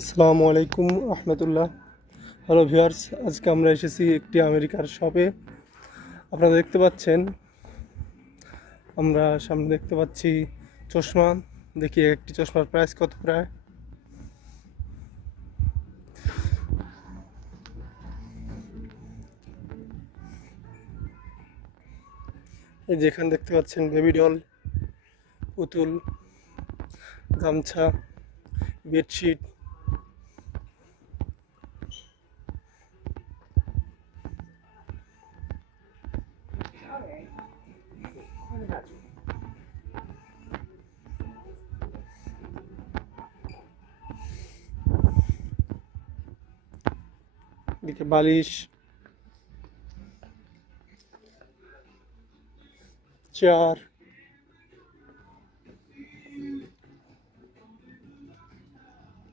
আসসালামু আলাইকুম রহমতুল্লাহ। Hello viewers, আজকে আমরা এসেছি একটি আমেরিকার শপে। আপনারা দেখতে পাচ্ছেন, আমরা সামনে দেখতে পাচ্ছি চশমা। দেখি একটি চশমার প্রাইস কত প্রায়। এই যে এখানে দেখতে পাচ্ছেন বেবি ডল, পুতুল, গামছা, বেডশিট। এদিকে বালিশ, চেয়ার,